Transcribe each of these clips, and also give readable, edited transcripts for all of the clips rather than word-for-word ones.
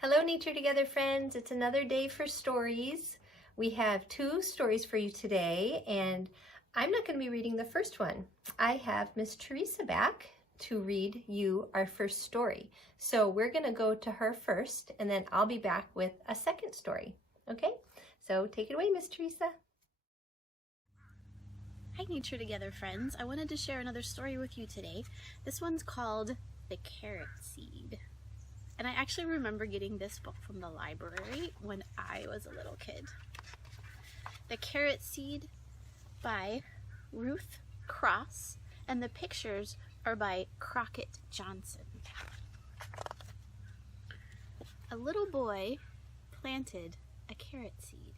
Hello Nature Together friends, it's another day for stories. We have two stories for you today and I'm not going to be reading the first one. I have Miss Teresa back to read you our first story. So we're going to go to her first and then I'll be back with a second story. Okay, so take it away Miss Teresa. Hi Nature Together friends, I wanted to share another story with you today. This one's called The Carrot Seed. And I actually remember getting this book from the library when I was a little kid. The Carrot Seed by Ruth Cross, and the pictures are by Crockett Johnson. A little boy planted a carrot seed.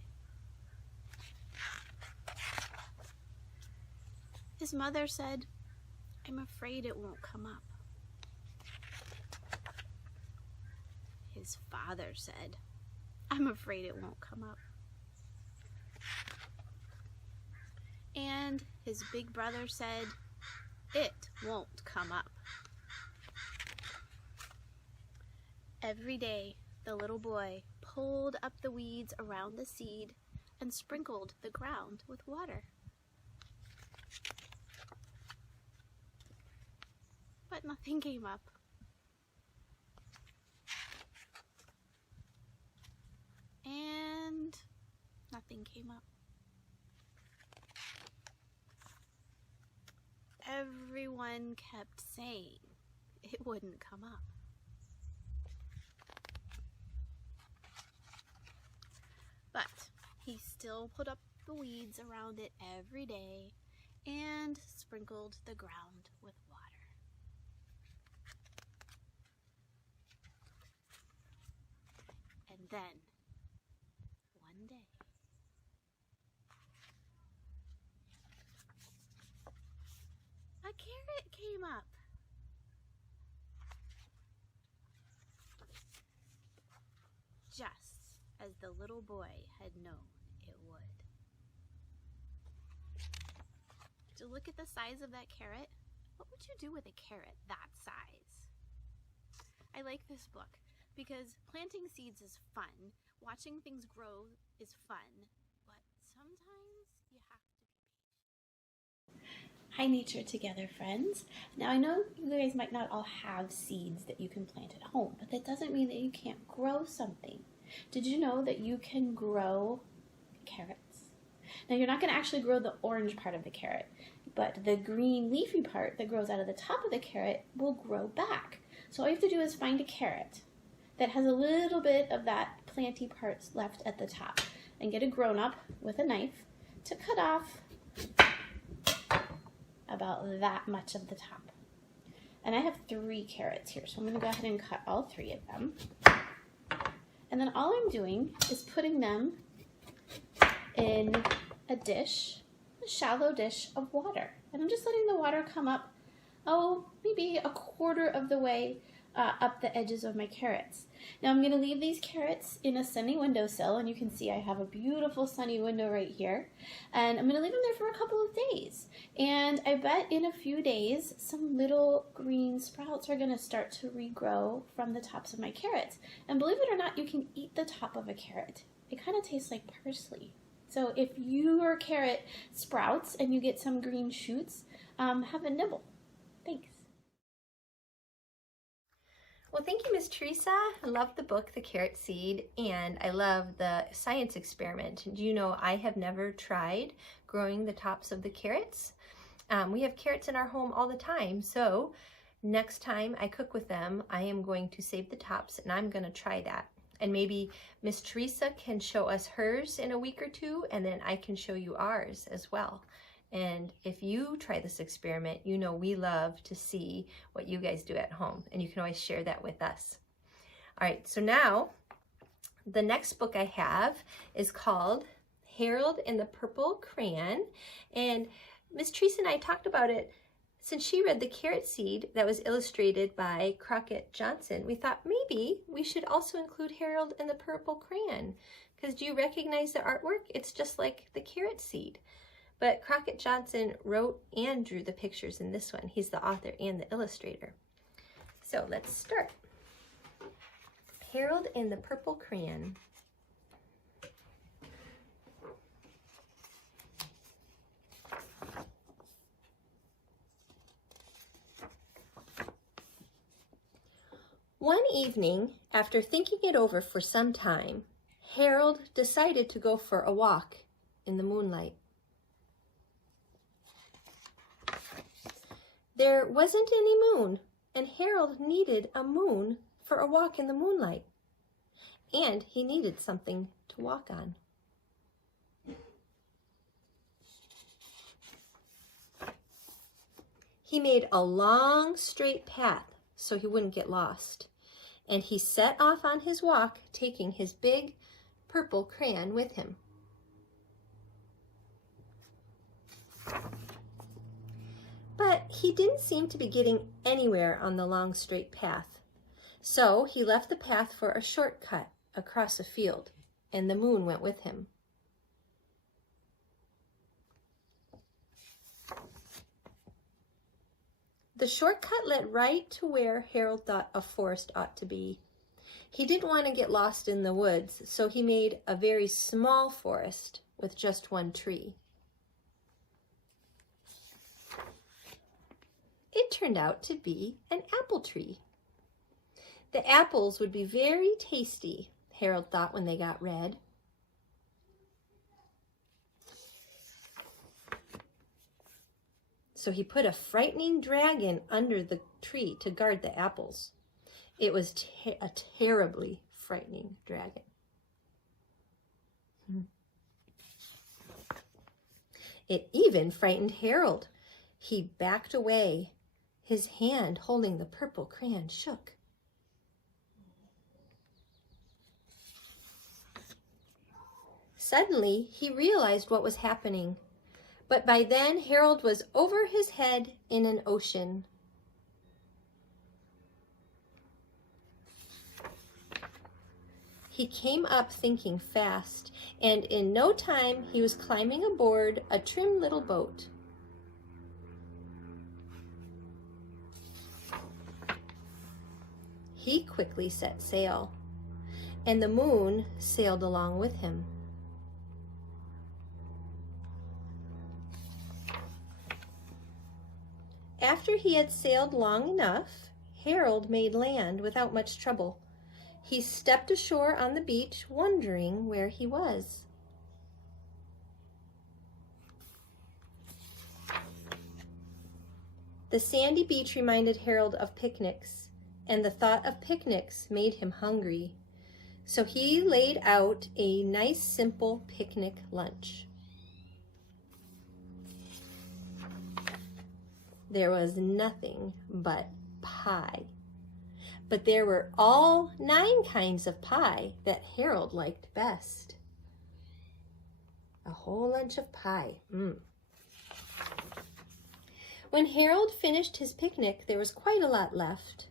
His mother said, "I'm afraid it won't come up." His father said, "I'm afraid it won't come up." And his big brother said, "It won't come up." Every day, the little boy pulled up the weeds around the seed and sprinkled the ground with water. But nothing came up. And nothing came up. Everyone kept saying it wouldn't come up. But he still put up the weeds around it every day and sprinkled the ground with water. And then one day, a carrot came up. Just as the little boy had known it would. To look at the size of that carrot, what would you do with a carrot that size? I like this book because planting seeds is fun. Watching things grow is fun, but sometimes you have to be patient. Hi Nature Together friends. Now I know you guys might not all have seeds that you can plant at home, but that doesn't mean that you can't grow something. Did you know that you can grow carrots? Now you're not going to actually grow the orange part of the carrot, but the green leafy part that grows out of the top of the carrot will grow back. So all you have to do is find a carrot that has a little bit of that planty parts left at the top and get a grown-up with a knife to cut off about that much of the top. And I have 3 carrots here, so I'm going to go ahead and cut all 3 of them. And then all I'm doing is putting them in a dish, a shallow dish of water. And I'm just letting the water come up, maybe a quarter of the way up the edges of my carrots. Now I'm going to leave these carrots in a sunny windowsill, and you can see I have a beautiful sunny window right here. And I'm going to leave them there for a couple of days. And I bet in a few days some little green sprouts are going to start to regrow from the tops of my carrots. And believe it or not, you can eat the top of a carrot. It kind of tastes like parsley. So if your carrot sprouts and you get some green shoots, have a nibble. Thanks. Well, thank you, Miss Teresa. I love the book, The Carrot Seed, and I love the science experiment. Do you know I have never tried growing the tops of the carrots? We have carrots in our home all the time, so next time I cook with them, I am going to save the tops and I'm going to try that. And maybe Miss Teresa can show us hers in a week or two, and then I can show you ours as well. And if you try this experiment, you know we love to see what you guys do at home, and you can always share that with us. All right, so now the next book I have is called Harold and the Purple Crayon, and Miss Teresa and I talked about it since she read The Carrot Seed that was illustrated by Crockett Johnson. We thought maybe we should also include Harold and the Purple Crayon, because do you recognize the artwork? It's just like The Carrot Seed. But Crockett Johnson wrote and drew the pictures in this one. He's the author and the illustrator. So let's start. Harold and the Purple Crayon. One evening, after thinking it over for some time, Harold decided to go for a walk in the moonlight. There wasn't any moon, and Harold needed a moon for a walk in the moonlight. And he needed something to walk on. He made a long, straight path so he wouldn't get lost. And he set off on his walk, taking his big purple crayon with him. But he didn't seem to be getting anywhere on the long, straight path. So he left the path for a shortcut across a field, and the moon went with him. The shortcut led right to where Harold thought a forest ought to be. He didn't want to get lost in the woods, so he made a very small forest with just one tree. It turned out to be an apple tree. The apples would be very tasty, Harold thought when they got red. So he put a frightening dragon under the tree to guard the apples. It was a terribly frightening dragon. It even frightened Harold. He backed away. His hand holding the purple crayon shook. Suddenly, he realized what was happening. But by then, Harold was over his head in an ocean. He came up thinking fast, and in no time he was climbing aboard a trim little boat. He quickly set sail, and the moon sailed along with him. After he had sailed long enough, Harold made land without much trouble. He stepped ashore on the beach, wondering where he was. The sandy beach reminded Harold of picnics, and the thought of picnics made him hungry. So he laid out a nice, simple picnic lunch. There was nothing but pie. But there were all 9 kinds of pie that Harold liked best. A whole lunch of pie. When Harold finished his picnic, there was quite a lot left.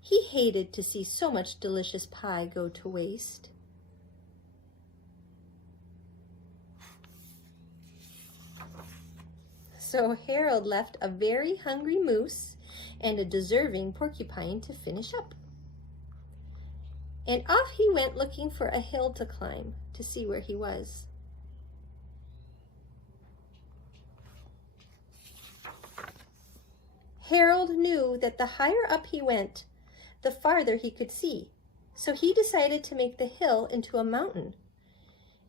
He hated to see so much delicious pie go to waste. So Harold left a very hungry moose and a deserving porcupine to finish up. And off he went looking for a hill to climb to see where he was. Harold knew that the higher up he went, the farther he could see, so he decided to make the hill into a mountain.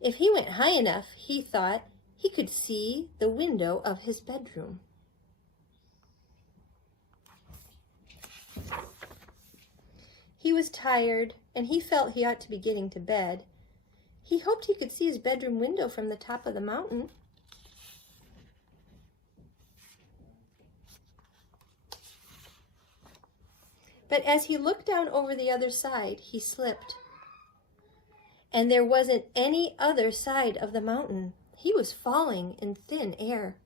If he went high enough, he thought, he could see the window of his bedroom. He was tired, and he felt he ought to be getting to bed. He hoped he could see his bedroom window from the top of the mountain. But as he looked down over the other side, he slipped. And there wasn't any other side of the mountain. He was falling in thin air.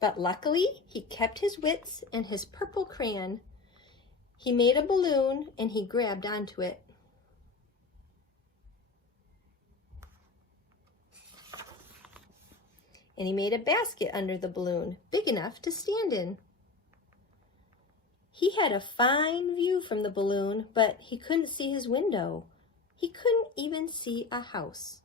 But luckily, he kept his wits and his purple crayon. He made a balloon and he grabbed onto it. And he made a basket under the balloon, big enough to stand in. He had a fine view from the balloon, but he couldn't see his window. He couldn't even see a house.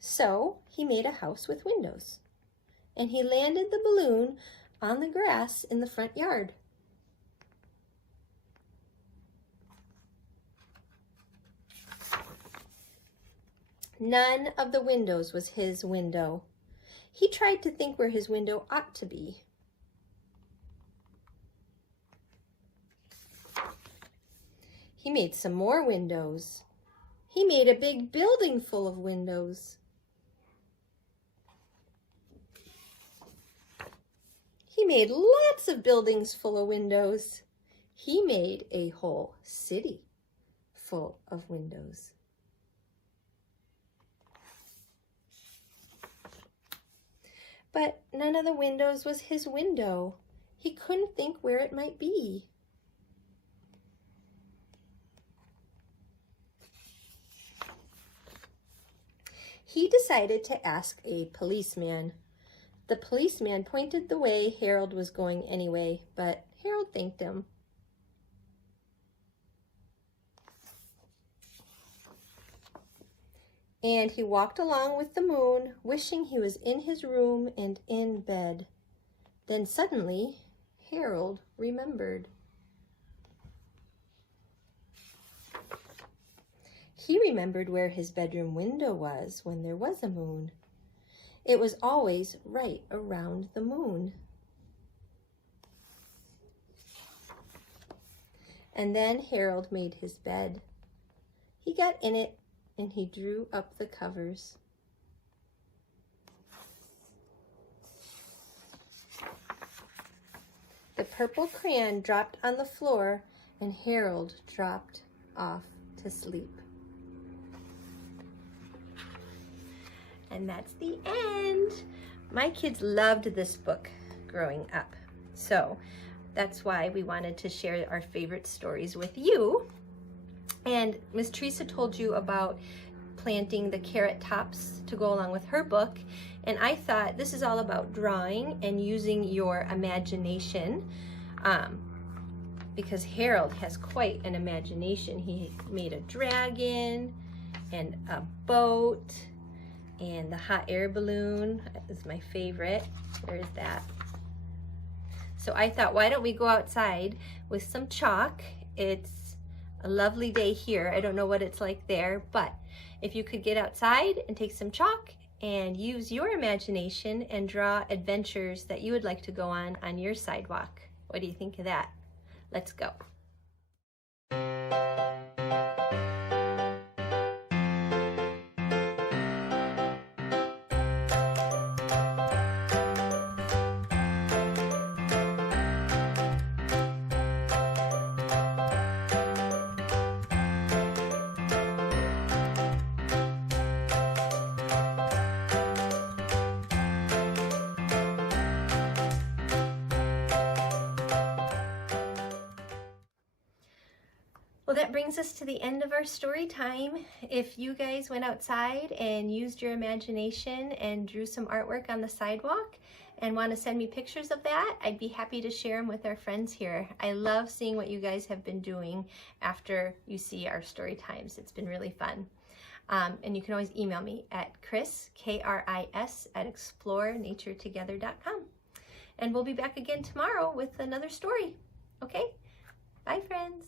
So he made a house with windows, and he landed the balloon on the grass in the front yard. None of the windows was his window. He tried to think where his window ought to be. He made some more windows. He made a big building full of windows. He made lots of buildings full of windows. He made a whole city full of windows. But none of the windows was his window. He couldn't think where it might be. He decided to ask a policeman. The policeman pointed the way Harold was going anyway, but Harold thanked him. And he walked along with the moon, wishing he was in his room and in bed. Then suddenly, Harold remembered. He remembered where his bedroom window was when there was a moon. It was always right around the moon. And then Harold made his bed. He got in it and he drew up the covers. The purple crayon dropped on the floor and Harold dropped off to sleep. And that's the end. My kids loved this book growing up. So that's why we wanted to share our favorite stories with you. And Miss Teresa told you about planting the carrot tops to go along with her book. And I thought this is all about drawing and using your imagination, because Harold has quite an imagination. He made a dragon and a boat, and the hot air balloon is my favorite. There's that. So I thought, why don't we go outside with some chalk? It's a lovely day here. I don't know what it's like there, but if you could get outside and take some chalk and use your imagination and draw adventures that you would like to go on your sidewalk. What do you think of that? Let's go. Well, that brings us to the end of our story time. If you guys went outside and used your imagination and drew some artwork on the sidewalk and want to send me pictures of that, I'd be happy to share them with our friends here. I love seeing what you guys have been doing after you see our story times. It's been really fun. And you can always email me at Kris, K-R-I-S, @explorenaturetogether.com. And we'll be back again tomorrow with another story. Okay? Bye, friends.